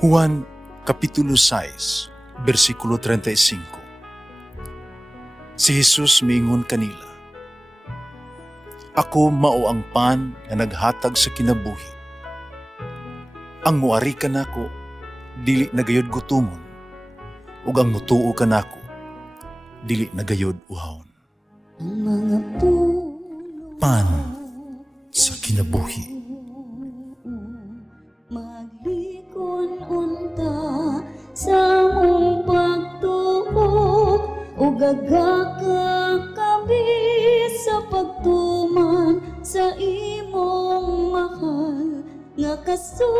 Juan Kapitulo 6, versikulo 35. Si Jesus miingon kanila, "Ako mao ang pan nga naghatag sa kinabuhi. Ang muari kanako dili nagayod gutomon, ug ang mutuo kanako dili nagayod uhawon." Pan sa kinabuhi. Maglikon unta sa mong pagtuo, ug gagaka kami sa pagtuman sa imong mahal nga kasuguan.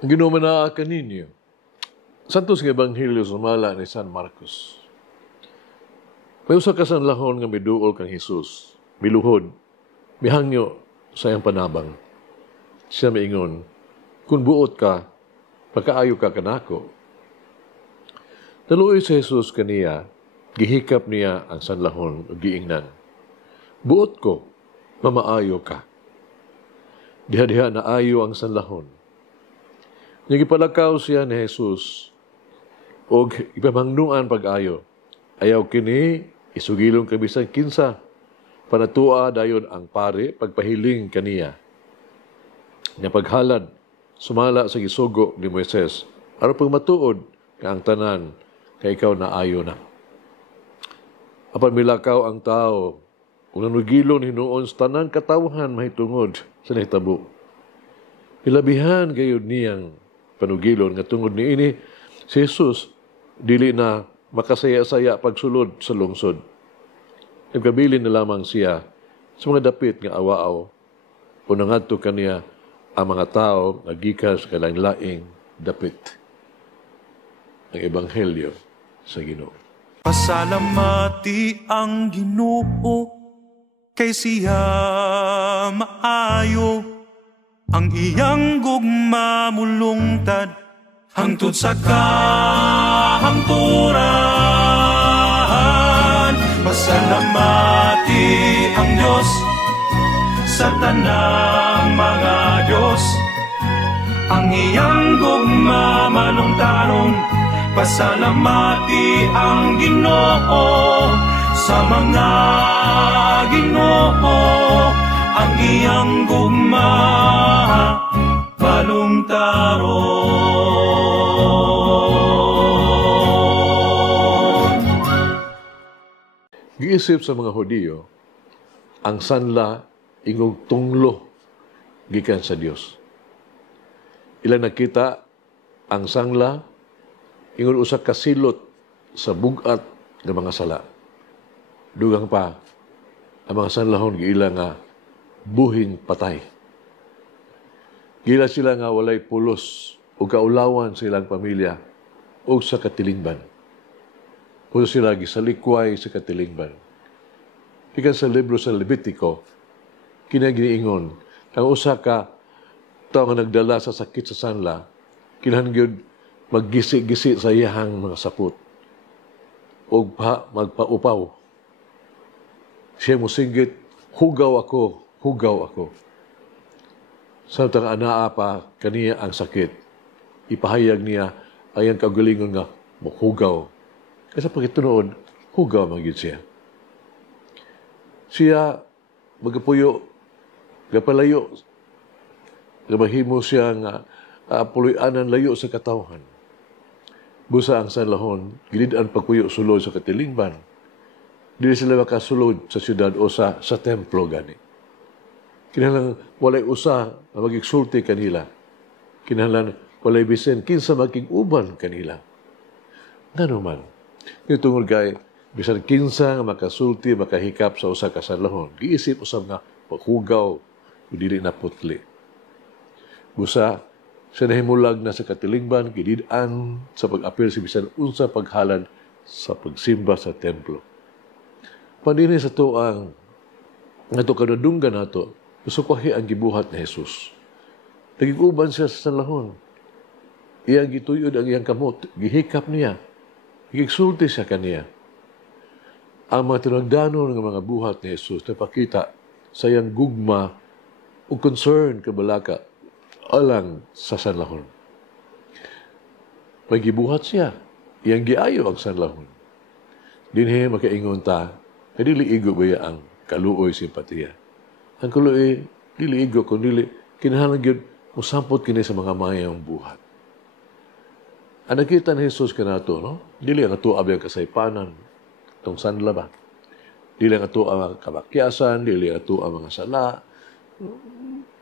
Ginumanaa kaninyo Santos nga Ebanghelyo sumala ni San Marcos. May usa ka sanlahon nga miduol kang Hesus, miluhod, mihangyo sa iyang panabang. Siya miingon, "Kung buot ka, pagkaayo ka kanako." Naluoy si Jesus kaniya, gihikap niya ang sanlahon ug giingnan, "Buot ko, mamaayo ka." Diha-diha na ayo ang sanlahon. Nagipalakaw siya ni Jesus og ipamangnuan pag-ayo. Ayaw kini isugilong kabisan kinsa. Panatua dayon ang pare pagpahiling kaniya. Nga paghalad, sumala sa gisugo ni Moises. Aron pagmatuod nga ang tanan kay ikaw na ayo na. Apan milakaw ang tao kung nanugilon hinuon sa tanan katawhan mahitungod sa nahitabo. Ilabihan gayud niyang panugilon nga tungod niini si Jesus dili na makasaya-saya pagsulod sa lungsod. Nagkabilin na lamang siya sa mga dapit nga awaaw o nangadto kaniya ang mga tao nga gikan sa kalain-laing dapit. Ang Ebanghelyo sa Ginoo. Pasalamati ang Ginoo kay siya maayo, ang iyang gugma mulungtad hangtod sa kahangturan. Pasalamati ang Diyos sa tanang mga Diyos, ang iyang gugma malungtaron. Pasalamati ang Ginoo sa mga Ginoo, ang iyang gugma malungtaron. Giisip sa mga Hudiyo, ang sanla ingog tunglo gikan sa Dios. Ilang nakita ang sangla ingog usa ka silot sa bugat ng mga sala. Dugang pa ang mga sanlahon giila nga buhing patay. Gila sila nga walay pulos o kaulawan sa ilang pamilya o sa katilingban. Puso sila gisalikway sa katilingban. Ikan sa libro sa Levitico, kinaginiingon, ang usa ka tao nga nagdala sa sakit sa sanla, kinahanglan maggisi-gisi sa iyahang mga sapot o magpaupaw. Siya musinggit, hugaw ako, hugaw ako. Samtang anaa pa kaniya ang sakit, ipahayag niya ayang kaugalingon nga hugaw. Kasi pagkitunood, hugaw magiging siya. Siya magapuyo, gapalayo, gabahimo siya nga puloy-anan layo sa katawhan. Busa ang sanlahon, gilidaan pagpuyo sulod sa katilingban. Dili sila makasulod sa syudad o sa templo gani. Kinahanglan walay usa na magigsulti kanila. Kinahanglan walay bisen kinsa maging-uban kanila. Ngano man, tungod kay bisan kinsa nga makasulti makahikap sa usa ka sanlahon, giisip usab nga paghugaw o dili na putli. Busa sa nahimulag na sa katilingban, gidid-an sa pag-apil si bisan unsa paghalad sa pagsimba sa templo. Pandini sa tuang nato kanudunggan nato, usukwahi ang gibuhat ni Jesus. Nagiguban siya sa sanlahon. Iyang gituyod ang iyang kamot, gihikap niya. Gigsulti siya kaniya. Ang mga tinagdanon ng mga buhat ni Jesus napakita sa iyang gugma o concern kabalaka alang sa sanlahon. Magibuhat siya, iyang giayo ang sanlahon. Dinhi makaingon ta, dili igo ba ang kaluoy simpatiya. Ang kaluoy, dili igo, kung dili, kinahanglan yun, musampot kini sa mga mayang buhat. Ang nakita ni Jesus kanato, no? Dili ang ato abiyang kasaypanan, itong sanla ba? Dili ang ato ang kabakyasan, dili ang ato ang mga sala,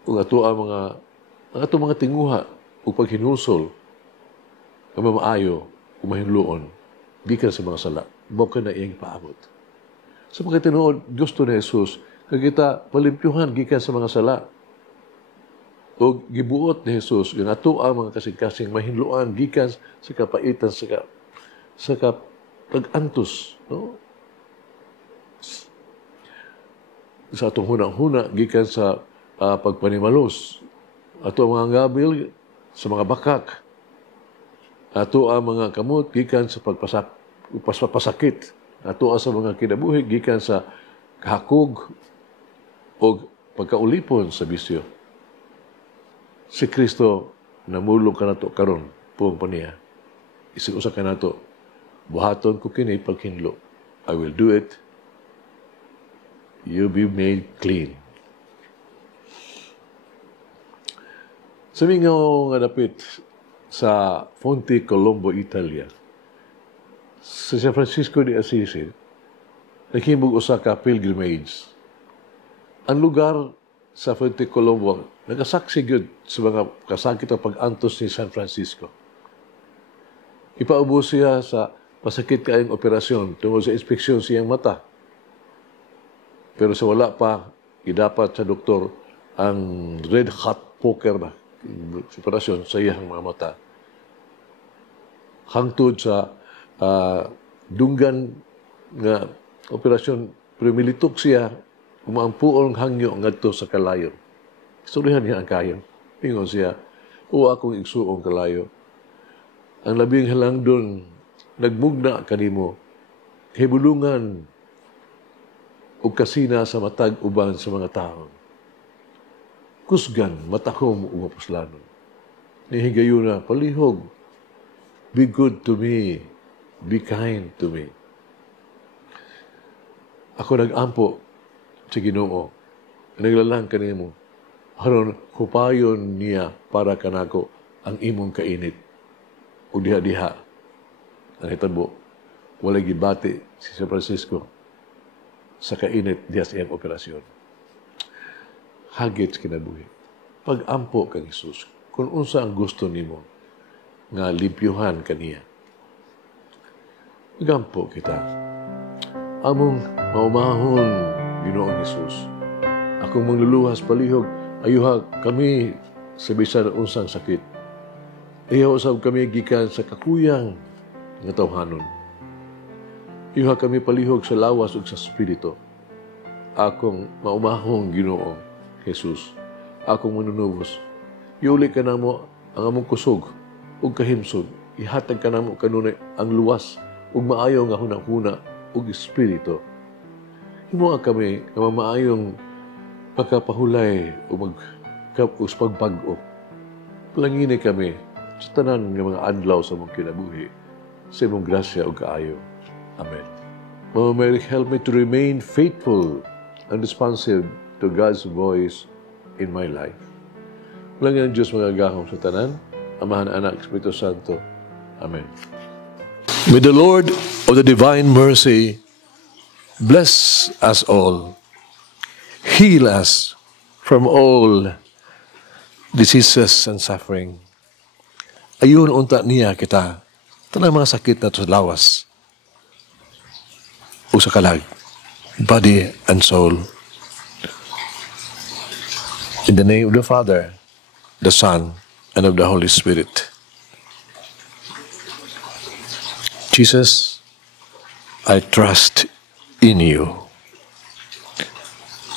o ato ang mga tinguha, o paghinusol, ang mamaayo, o mahinluon, gikan sa mga sala, baka na iyang paabot. Sa mga tinuod, gusto ni Jesus, kagita palimpyuhan gikan sa mga sala. O gibuot ni Jesus, yung ato ang mga kasing-kasing mahinluan gikan sa kapaitan, sa pag-antos. No? Sa atong hunang-huna, gikan sa pagpanimalos. Ato ang mga gabil sa mga bakak. Ato ang mga kamot, gikan sa pagpasakit. Ato ang sa mga kinabuhi, gikan sa kahakog o pagkaulipon sa bisyo. Si Kristo namulong ka nato karon puong paniya. Isig-usa ka nato, buhaton ko kini paghinlo. I will do it. You be made clean. Sa mga nga dapit sa Fonte Colombo, Italia, sa San Francisco de Assisi, naghimog usa ka pilgrimage. Ang lugar sa Fonte Colombo, nagasaksi gyud sa mga kasakit ang pag-antos ni San Francisco. Ipaubos siya sa pasakit kaayong operasyon tungkol sa inspeksyon siyang mata. Pero sa wala pa, idapat sa doktor ang red hot poker na operasyon sa iyang mga mata. Hangtod sa dunggan nga operasyon, pero militok siya, umaampuon hangyo ngadto sa kalayo. Istoryahan niya ang kayo. Pingon siya, o akong igsuong kalayo. Ang labing halang doon, nagmugna kanimo, hibulungan o kasina sa matag uban sa mga tao. Kusgan, matakom o mapuslanon. Nihigayo na, palihog, be good to me, be kind to me. Ako nag-ampo sa Ginoo, naglalang kanimo, haron hupayon niya para kanako ang imong kainit o diha-diha. Ang hitabo, walay gibati si San Francisco sa kainit diha sa iyang operasyon. Hagit kinabuhi. Pag-ampo kang Jesus, kung unsa ang gusto nimo nga limpyuhan kaniya. Pag-ampo kita. Among maumahon, Ginoong Jesus. Akong mangluluhas palihog, ayuha kami sa bisan unsang sakit. Ayaw usab kami gikan sa kakuyang nga tawhanon. Ayuha kami palihog sa lawas ug sa spirito. Akong maumahong Ginoo Jesus. Akong manunubos. Iuli ka namo ang among kusog ug kahimsog. Ihatag ka namo kanunay ang luwas ug maayo nga hunahuna ug espiritu. Himuha kami nga maayong pagkapahulay o pagpag-o. Palangini kami sa tanan ng mga adlaw sa mong kinabuhi sa imong grasya o kaayo. Amen. Mama Mary, help me to remain faithful and responsive to God's voice in my life. Palangin ang Diyos mga gahom sa tanan, Amahan, Anak, Espiritu Santo. Amen. May the Lord of the divine mercy bless us all. Heal us from all diseases and suffering. Ayun unta niya kita. Tanang mga sakit na ito sa lawas o sa kalag, body and soul. In the name of the Father, the Son, and of the Holy Spirit. Jesus, I trust in you.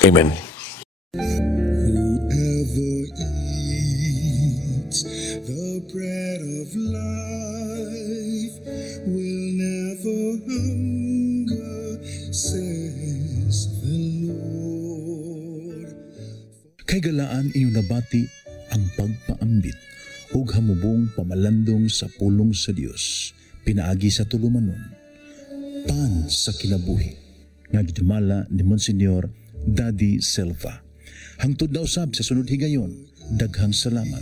Amen. Whoever eats the bread of life will never hunger, says the Lord. Kay galaan inyo nabati ang pagpaambit ug hamubong pamalandong sa pulong sa Dios pinaagi sa tulumanon. Pan sa kinabuhi nga gidumala ni Monsignor Daddy Silva. Hangtod na usab sa sunod higayon, daghang salamat.